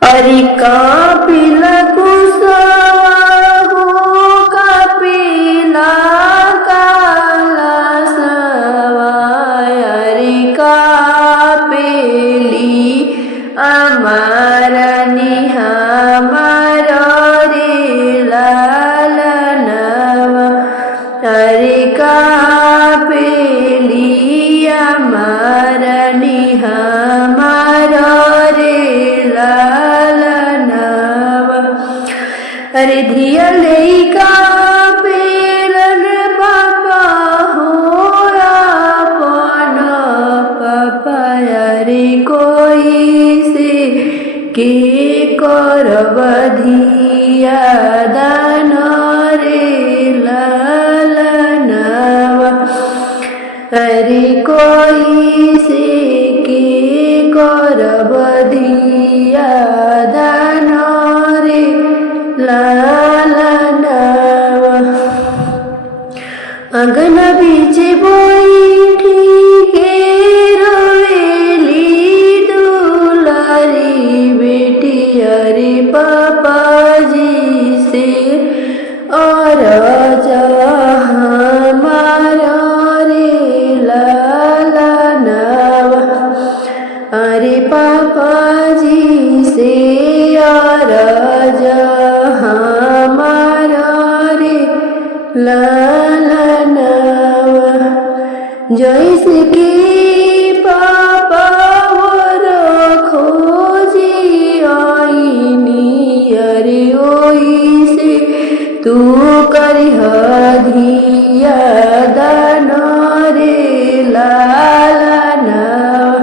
अरे कापिला कुसावा हो कापिला काला सवाय अरे कापेली आमारा निहामारा रे लालनावा अरे कापेली आमारा निहामारा रे लालनावा अरे धिया लइका पेलन पापा हो आपन पापा अरे कोई से के करब धिया दान रे लालनावा अरे कोई से के करब धिया दान रे लालनावा अंगन बीचे बैठी के रोवेली दुलारी बेटी अरे पापा जी से और हमारा रे लालनावा अरे पापा जी से और हमारा रे लालनावा जैसे कि पापा वर खोजी आईनी अरे ओइसे तू करिह धिया दान रे लालनावा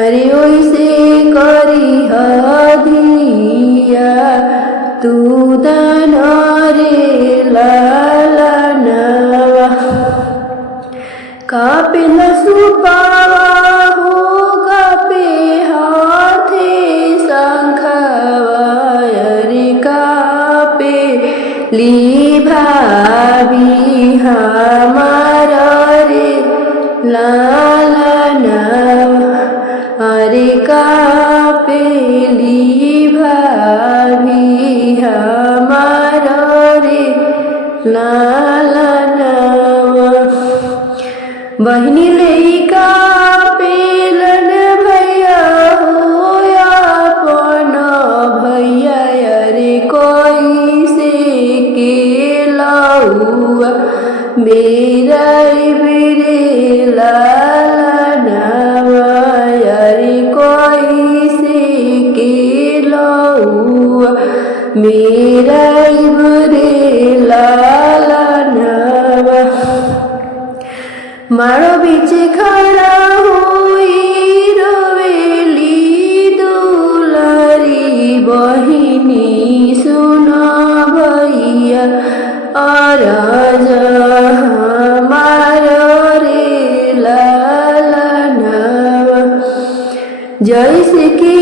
अरे ओइसे करिह धिया तू दान रे लालनावा कापे न सुपावा हो कापे हाथे शंखवा अरे कापे ली भाभी हमारा रे लालनावा अरे कापे ली भाभी हमारा रे लालनावा बहिनी लइका पेलन भैया हो आपन भैया अरे कोई से के लौआ मेरा बिरे लालनावा अरे कोई से के लौआ मेरा बिरे लालनावा मारो बीचे खड़ा हुई रोवेली दुलारी बहिनी सुना भैया और हमारा रे लालनावा जैसे कि